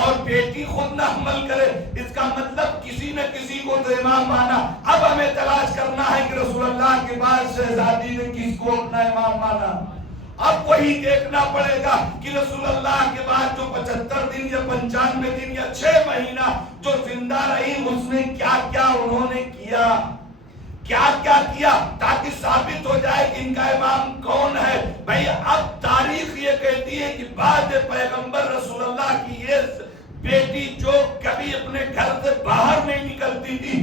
اور بیٹی خود نہ عمل کرے، اس کا مطلب کسی نہ کسی کو تو امام مانا۔ اب ہمیں تلاش کرنا ہے کہ رسول اللہ کے بعد شہزادی نے کس کو اپنا امام مانا۔ اب وہی دیکھنا پڑے گا کہ رسول اللہ کے بعد جو 75 دن یا 95 دن یا 6 مہینہ جو زندہ رہی، اس میں کیا کیا انہوں نے کیا تاکہ ثابت ہو جائے کہ ان کا امام کون ہے۔ بھئی اب تاریخ یہ کہتی ہے کہ بعد پیغمبر رسول اللہ کی یہ بیٹی جو کبھی اپنے گھر سے باہر نہیں نکلتی تھی،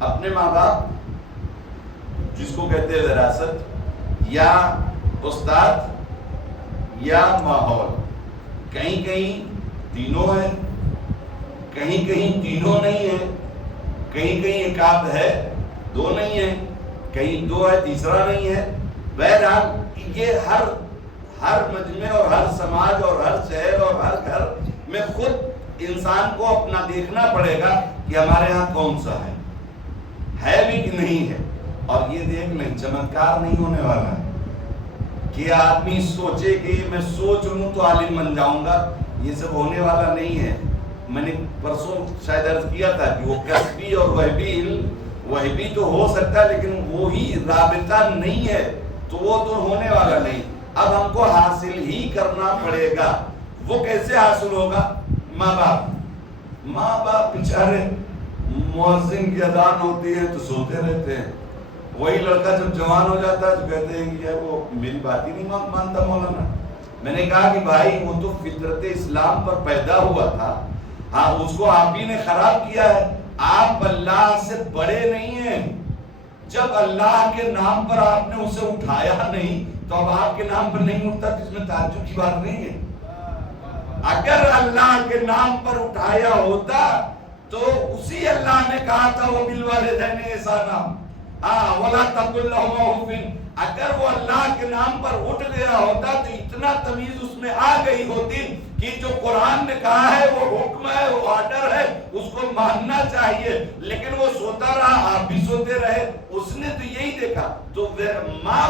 اپنے ماں باپ جس کو کہتے ہیں وراثت، یا استاد، یا ماحول. کہیں کہیں تینوں ہے، کہیں کہیں تینوں نہیں ہے، کہیں کہیں ایک آدھ ہے دو نہیں ہے، کہیں دو ہے تیسرا نہیں ہے. بہرحال یہ ہر مجمع اور ہر سماج اور ہر شہر اور ہر گھر میں خود انسان کو اپنا دیکھنا پڑے گا کہ ہمارے ہاں کون سا ہے بھی کہ نہیں ہے. اور یہ دیکھ لیں چمتکار نہیں ہونے والا ہے کہ آدمی سوچے کہ میں سوچ لوں تو عالم بن جاؤں گا. یہ سب ہونے والا نہیں ہے. میں نے پرسوں شاید عرض کیا تھا کہ وہ کسبی اور وہبی تو ہو سکتا ہے، لیکن وہی رابطہ نہیں ہے تو وہ تو ہونے والا نہیں. اب ہم کو حاصل ہی کرنا پڑے گا. وہ کیسے حاصل ہوگا؟ ماں باپ بیچارے مؤذن کی اذان ہوتی ہے تو سوتے رہتے ہیں. وہی لڑکا جب جوان ہو جاتا ہے تو کہتے ہیں کہ وہ میری بات ہی نہیں مانتا مولانا. میں نے کہا کہ بھائی وہ تو فطرت اسلام پر پیدا ہوا تھا، ہاں اس کو آپ ہی نے خراب کیا ہے. آپ اللہ سے بڑے نہیں ہیں. جب اللہ کے نام پر آپ نے اسے اٹھایا نہیں تو اب آپ کے نام پر نہیں اٹھتا تو اس میں تعجب کی بات نہیں ہے. اگر اللہ کے نام پر اٹھایا ہوتا تو اسی اللہ نے کہا تھا وہ بالوالدین احسانا ولا تقل لهما اف. اگر وہ اللہ کے نام پر اٹھ گیا ہوتا تو اتنا تمیز اس میں آ گئی ہوتی کہ جو قرآن نے کہا ہے وہ حکم ہے، وہ آرڈر ہے، اس کو ماننا چاہیے. لیکن وہ سوتا رہا، آپ بھی سوتے رہے. اس نے تو یہی دیکھا. تو ماں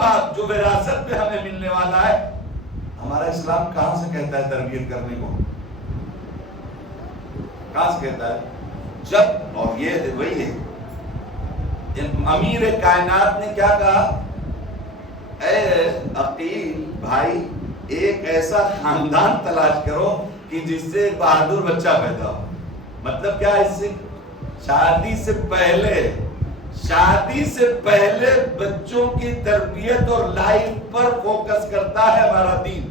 باپ جو وراثت پہ ہمیں ملنے والا ہے، ہمارا اسلام کہاں سے کہتا ہے تربیت کرنے کو؟ کہاں سے کہتا ہے؟ جب، اور یہ وہی ہے امیر کائنات نے کیا کہا؟ اے عقیل بھائی، ایک ایسا خاندان تلاش کرو کہ جس سے ایک بہادر بچہ پیدا ہو. مطلب کیا؟ اس سے شادی سے پہلے بچوں کی تربیت اور لائف پر فوکس کرتا ہے ہمارا دین.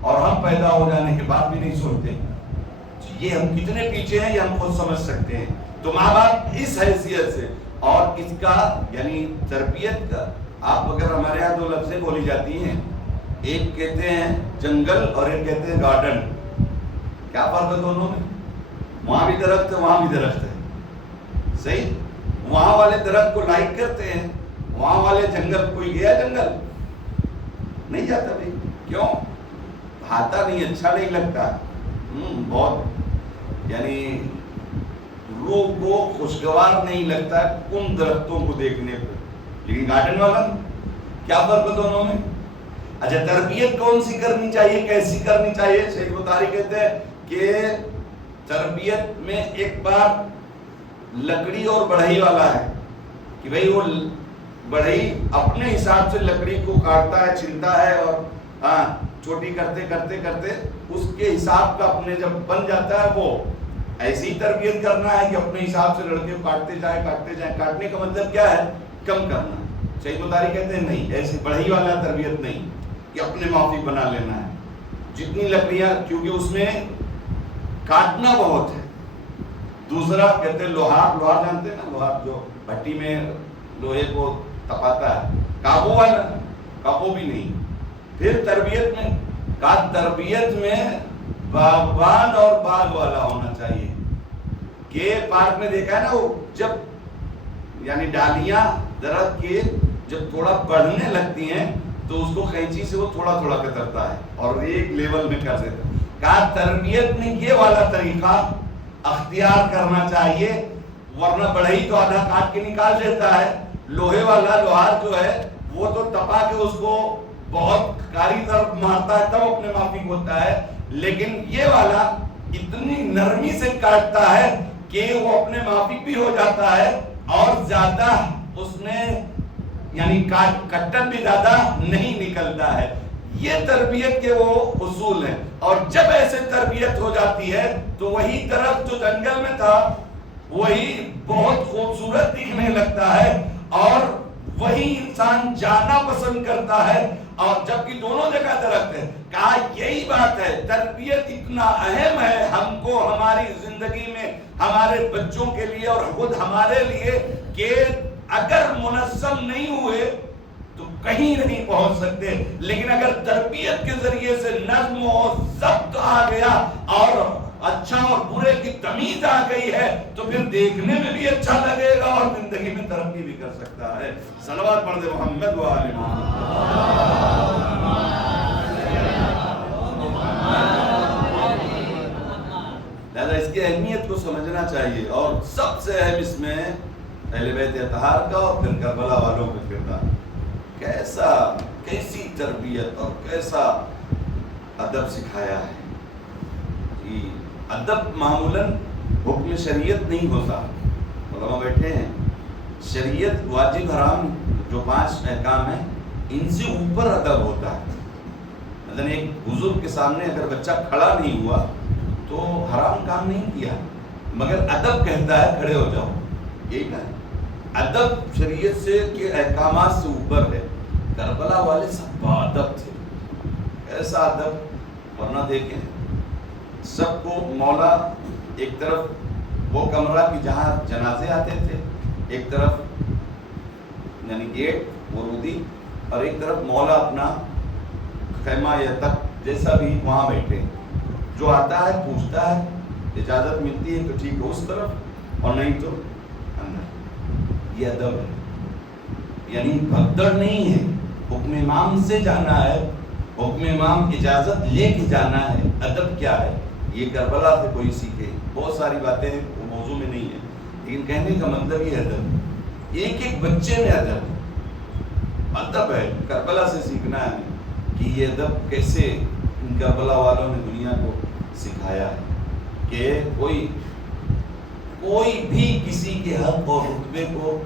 اور ہم پیدا ہو جانے کے بعد بھی نہیں سوچتے. یہ ہم کتنے پیچھے ہیں یہ ہم خود سمجھ سکتے ہیں. تو ماں باپ اس حیثیت سے، اور اس کا یعنی تربیت کا، آپ اگر ہمارے یہاں دو لفظیں بولی جاتی ہیں، ایک کہتے ہیں جنگل اور ایک کہتے ہیں گارڈن. کیا فرق ہے دونوں میں؟ وہاں بھی درخت ہے، وہاں بھی درخت ہے. صحیح؟ وہاں والے درخت کو لائک کرتے ہیں، وہاں والے جنگل. کوئی گیا جنگل؟ نہیں جاتا بھائی. کیوں؟ بھاتا نہیں، اچھا نہیں لگتا. بہت یعنی روح کو خوشگوار نہیں لگتا ان درختوں کو دیکھنے پر. لیکن گارڈن والا کیا فرق ہے دونوں میں؟ اچھا، تربیت کون سی کرنی چاہیے، کیسی کرنی چاہیے؟ شیخ بطاری کہتے ہیں کہ تربیت میں ایک بار لکڑی اور بڑھئی والا ہے کہ بھئی وہ بڑھئی اپنے حساب سے لکڑی کو کاٹتا ہے، چھلتا ہے، اور چھوٹی کرتے کرتے کرتے اس کے حساب کا اپنے جب بن جاتا ہے وہ ایسی تربیت کرنا ہے کہ اپنے حساب سے لڑکے کاٹتے جائیں. کاٹنے کا مطلب کیا ہے؟ کم کرنا. شیخ بطاری کہتے ہیں نہیں، ایسی بڑھئی والا تربیت نہیں کہ اپنے موافق بنا لینا ہے. جتنی لکڑیاں، کیونکہ اس میں کاٹنا بہت ہے. دوسرا کہتے ہیں لوہار جانتے ہیں نا، لوہار جو بھٹی میں لوہے کو تپاتا ہے. کابو والا کابو بھی نہیں. پھر تربیت میں باغبان اور باغ والا ہونا چاہیے. کہ پارک میں دیکھا ہے نا، وہ جب یعنی ڈالیاں درخت کے جب تھوڑا بڑھنے لگتی ہیں تو اس کو قینچی سے وہ تھوڑا تھوڑا کترتا ہے اور ایک لیول میں کر دیتا ہے. کہا تربیت میں یہ والا طریقہ اختیار کرنا چاہیے، ورنہ بڑھئی تو آدھا کاٹ کے نکال دیتا ہے. لوہے والا لوہار جو ہے وہ تو تپا کے اس کو بہت کاری طرف مارتا ہے تب اپنے معافی ہوتا ہے. لیکن یہ والا اتنی نرمی سے کاٹتا ہے کہ وہ اپنے معافی بھی ہو جاتا ہے اور زیادہ اس میں یعنی کٹن بھی زیادہ نہیں نکلتا ہے. یہ تربیت کے وہ اصول ہیں. اور جب ایسے تربیت ہو جاتی ہے تو وہی درخت جو جنگل میں تھا وہی بہت خوبصورت دکھنے لگتا ہے اور وہی انسان جانا پسند کرتا ہے اور جبکہ دونوں جگہ درخت ہے. کہا یہی بات ہے، تربیت اتنا اہم ہے ہم کو ہماری زندگی میں، ہمارے بچوں کے لیے اور خود ہمارے لیے، کہ اگر منظم نہیں ہوئے تو کہیں نہیں پہنچ سکتے. لیکن اگر تربیت کے ذریعے سے نظم و ضبط آ گیا اور اچھا اور برے کی تمیز آ گئی ہے تو پھر دیکھنے میں بھی اچھا لگے گا اور زندگی میں ترقی بھی کر سکتا ہے. صلوات پڑھ دے محمد و آل محمد. لہذا اس کی اہمیت کو سمجھنا چاہیے. اور سب سے اہم اس میں اہل بیت اطہار کا اور پھر کربلا والوں کا کردار. کیسی تربیت اور کیسا ادب سکھایا ہے. ادب معمولاً حکم شریعت نہیں ہوتا. علماء بیٹھے ہیں، شریعت واجب حرام جو 5 احکام ہیں ان سے اوپر ادب ہوتا ہے. مثلا ایک بزرگ کے سامنے اگر بچہ کھڑا نہیں ہوا تو حرام کام نہیں کیا، مگر ادب کہتا ہے کھڑے ہو جاؤ. یہی کہا ادب شریعت سے کے احکامات سے اوپر ہے. کربلا والے سب باادب تھے. ایسا ادب، ورنہ دیکھیں سب کو مولا ایک طرف وہ کمرہ کی جہاں جنازے آتے تھے، ایک طرف یعنی گیٹ ورودی، اور ایک طرف مولا اپنا خیمہ یا تخت جیسا بھی وہاں بیٹھے. جو آتا ہے پوچھتا ہے، اجازت ملتی ہے تو ٹھیک ہے اس طرف، اور نہیں تو اندر. یہ ادب ہے. یعنی بھگدڑ نہیں ہے. حکم امام سے جانا ہے، حکم امام اجازت لے کے جانا ہے. ادب کیا ہے یہ کربلا سے کوئی سیکھے. بہت ساری باتیں وہ موضوع میں نہیں ہے، لیکن کہنے کا مطلب یہ ادب. ایک ایک بچے میں ادب ہے. کربلا سے سیکھنا ہے کہ یہ ادب کیسے ان کربلا والوں نے دنیا کو سکھایا ہے. کہ کوئی بھی کسی کے حق اور رتبے کو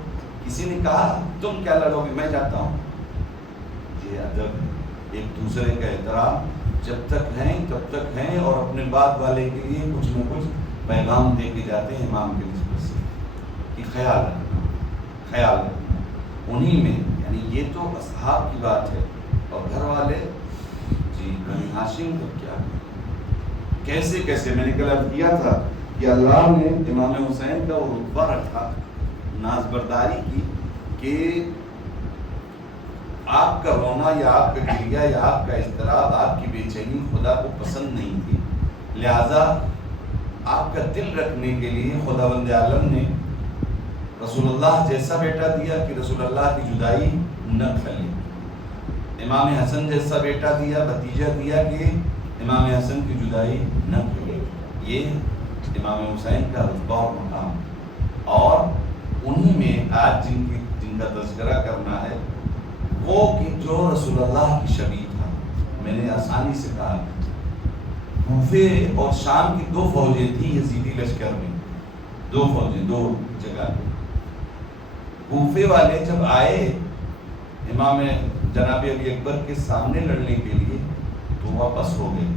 کسی نے کہا تم کیا لڑو گے، میں جاتا ہوں. یہ ادب ہے. ایک دوسرے کا احترام جب تک ہیں تب تک ہیں، اور اپنے بعد والے کے لیے کچھ نہ کچھ پیغام دے کے جاتے ہیں امام کے نسبت سے کہ خیال رکھنا. انہی میں یعنی یہ تو اصحاب کی بات ہے. اور گھر والے جی بنی ہاشم کا کیا کیسے میں نے کل عرض کیا تھا کہ اللہ نے امام حسین کا وہ رتبہ رکھا ناز برداری کی کہ آپ کا رونا یا آپ کا گریہ یا آپ کا اضطراب، آپ کی بے چینی خدا کو پسند نہیں تھی. لہذا آپ کا دل رکھنے کے لیے خداوند عالم نے رسول اللہ جیسا بیٹا دیا کہ رسول اللہ کی جدائی نہ کھلے. امام حسن جیسا بیٹا دیا، بھتیجا دیا کہ امام حسن کی جدائی نہ کھلے. یہ امام حسین کا رتبہ اور مقام. اور انہی میں آج جن کا تذکرہ کرنا ہے وہ کہ جو رسول اللہ کی شبیہ تھا. میں نے آسانی سے کہا کوفے اور شام کی 2 فوجیں تھیں یزیدی لشکر میں. 2 فوجیں 2 جگہ پہ. کوفے والے جب آئے امام جناب علی اکبر کے سامنے لڑنے کے لیے تو واپس ہو گئے.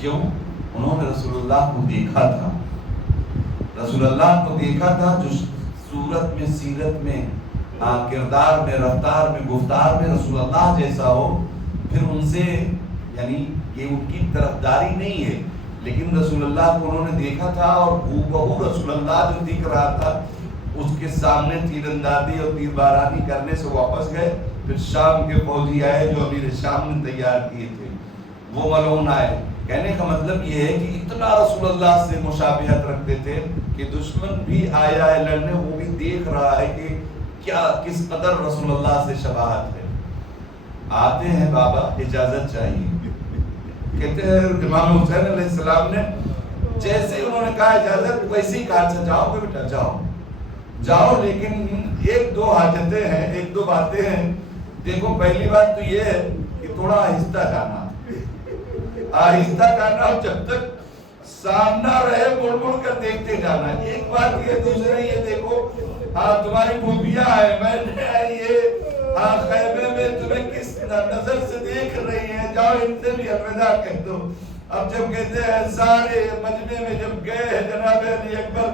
کیوں؟ انہوں نے رسول اللہ کو دیکھا تھا. رسول اللہ کو دیکھا تھا جو صورت میں، سیرت میں، کردار میں، رفتار میں، گفتار میں رسول اللہ جیسا ہو. پھر ان سے یعنی یہ ان کی طرفداری نہیں ہے، لیکن رسول اللہ کو انہوں نے دیکھا تھا اور بہو رسول اللہ جو دکھ رہا تھا اس کے سامنے تیر اندازی اور تیر بارانی کرنے سے واپس گئے. پھر شام کے فوجی آئے جو امیر شام نے تیار کیے تھے، وہ ملعون آئے. کہنے کا مطلب یہ ہے کہ اتنا رسول اللہ سے مشابہت رکھتے تھے کہ دشمن بھی آیا ہے لڑنے، وہ بھی دیکھ رہا ہے کہ کیا کس قدر رسول اللہ سے شباہت ہے. آتے ہیں بابا اجازت چاہیے. کہتے ہیں امام حسین علیہ السلام نے جیسے انہوں نے کہا اجازت ویسے ہی کہا اچھا جاؤ گے بیٹا جاؤ، لیکن 1-2 حاجتیں ہیں، 1-2 باتیں ہیں. دیکھو پہلی بات تو یہ ہے کہ تھوڑا آہستہ جانا، اور جب تک سامنا رہے مڑ مڑ کر دیکھتے جانا. ایک بات یہ، دوسرے یہ دیکھو تمہاری پھوپھیاں آئے، میں نے یہ خیمے میں تمہیں کس نظر سے دیکھ رہی ہیں، جاؤ ان سے بھی الوداع کہہ دو. اب جب کہتے ہیں سارے مجمع میں جب گئے ہیں جناب علی اکبر،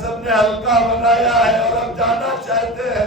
سب نے حلقہ بنایا ہے اور اب جانا چاہتے ہیں.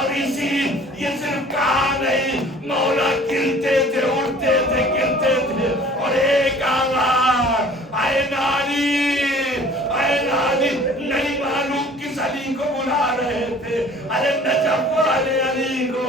اور یہ صرف کہا نہیں، مولا گرتے تھے، اٹھتے تھے، گرتے تھے، اور ایک آواز، اے نالی، اے نالی، نہیں معلوم کس علی کو بلا رہے تھے، ارے نجف والے علی کو،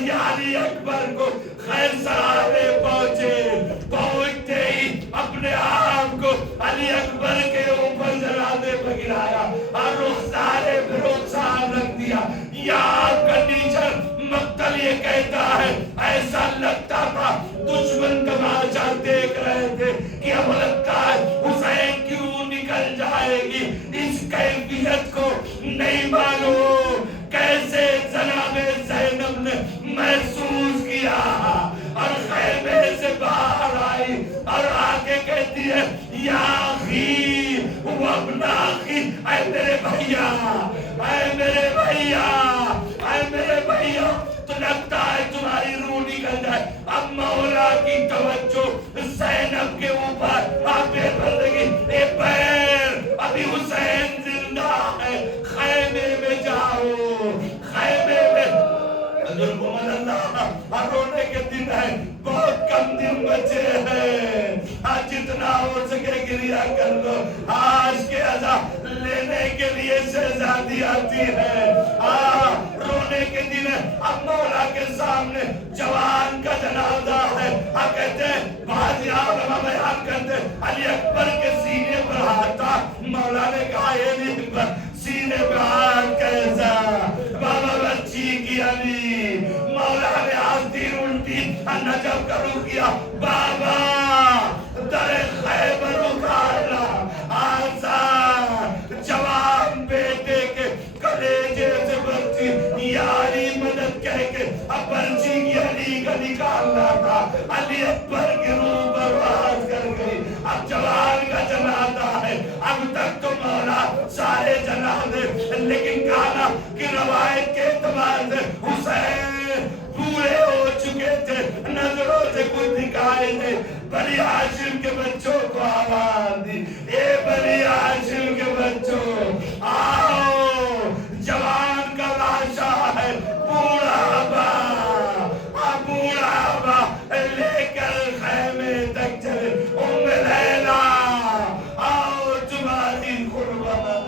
یا علی اکبر کو، خیر سرارے پہنچتے ہی اپنے آپ کو علی اکبر کے اوپر جنازے پہ گرایا اور رخسارے پہ رخسار رکھ دیا. یا کنڈیشن مقتل یہ کہتا ہے ایسا لگتا تھا دشمن تماشا دیکھ رہے تھے کہ اب لگتا ہے حسین کیوں نکل جائے گی. اس کیفیت کو نہیں معلوم کیسے جناب زینب نے محسوس کیا اور خیمے سے باہر آئی اور آگے کہتی ہے یا اخی و ابن اخی، اے میرے بھیا، اے میرے بھیا، اے میرے بھیا. تو لگتا ہے تمہاری روح نکل جائے. اب مولا کی توجہ زینب کے اوپر آپ بندگی اے پیر، ابھی حسین زندہ ہے، خیمے میں جاؤ، خیمے میں. حضور محمد اللہ رونے کے دن ہے، بہت کم دن بچے ہیں، آج جتنا ہو سکے گریا کر لو. آج کے عزا لینے کے لیے شہزادی آتی ہے، رونے کے دن ہے. اب مولا کے سامنے جوان کا جنازہ ہے. کہتے ہیں بعض علماء بیان کرتے علی اکبر کے سینے پر ہاتھ تھا. مولا نے کہا یہ علی اکبر سینے پر ہاتھ کیسا، بابا بچی کی علی. مولا نے آستین الٹی نجف کا رخ کیا، بابا در خیبر اکھاڑا، آسان جوان بیٹے کے کلیجے سے برچی یاری مدد کہہ کے اب برچی کی علی کا نکالنا تھا. علی اکبر کی روح برباد کر گئی. اب جوان کا جنازہ ہے. اب تک تو مولا سارے جنازے، لیکن کہا کہ روایت کے اعتبار سے حسین پورے ہو چکے تھے، نظروں سے کچھ دکھائی نہیں. بنی ہاشم کے بچوں کو آواز دی، اے بنی ہاشم کے بچوں آؤ، جوان کا لاشا ہے، بوڑھا با لے کر خیمے تک چلے. ام لیلا آؤ تمہاری قربان.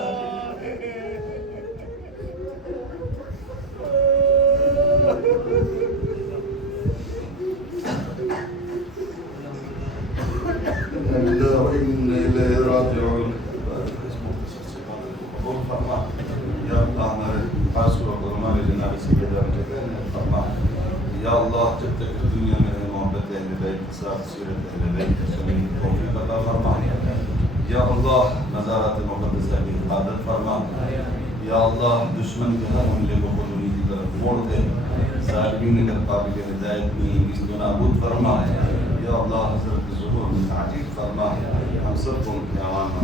یا اللہ جب تک دنیا میں ہے محبت اہل بیت کے ساتھ سیرت اہل بیت کے سنی توفیق عطا فرما. یا اللہ مزارات مقدسہ کی حفاظت فرما. یا اللہ دشمن کے ہر حملے کو خود انہی کی طرف موڑ دے. ظالمین اگر قابل ہدایت میں اس کو نابود فرما. یا اللہ حضرت ظہور میں تعجیل فرما. ہم سب کو ان کے عوام